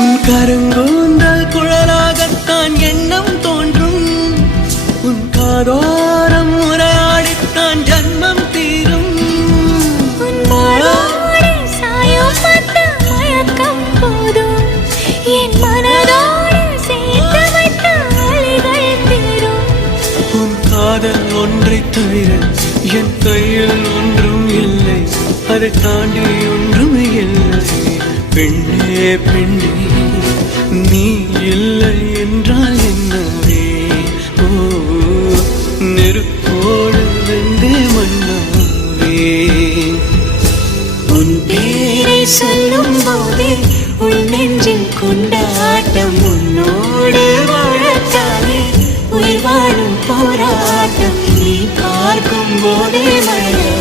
உன் கருங்கூந்தல் குழலாகத்தான் எண்ணம் தோன்றும். உன் காதோரம் உரையாடித்தான் ஜன்மம் தீரும். என் மனதோடு சேர்த்து வைத்த அலைகள் தீரும். உன் காதல் ஒன்றை தவிர என் கையில் ஒன்றும் இல்லை, அதை தாண்டி ஒன்றும் இல்லை. பெண்ணே பெண்ணே நீ இல்லை என்றால் என்னவே? ஓ நெருப்போடு வெந்தே மண்ணாவே. உன் பேரை சொல்லும் போதே உன் நெஞ்சில் கொண்டாட்டம். உன்னோடு வாழத்தானே உயிர் வாழும் போராட்டம். நீ பார்க்கும் போதே மழை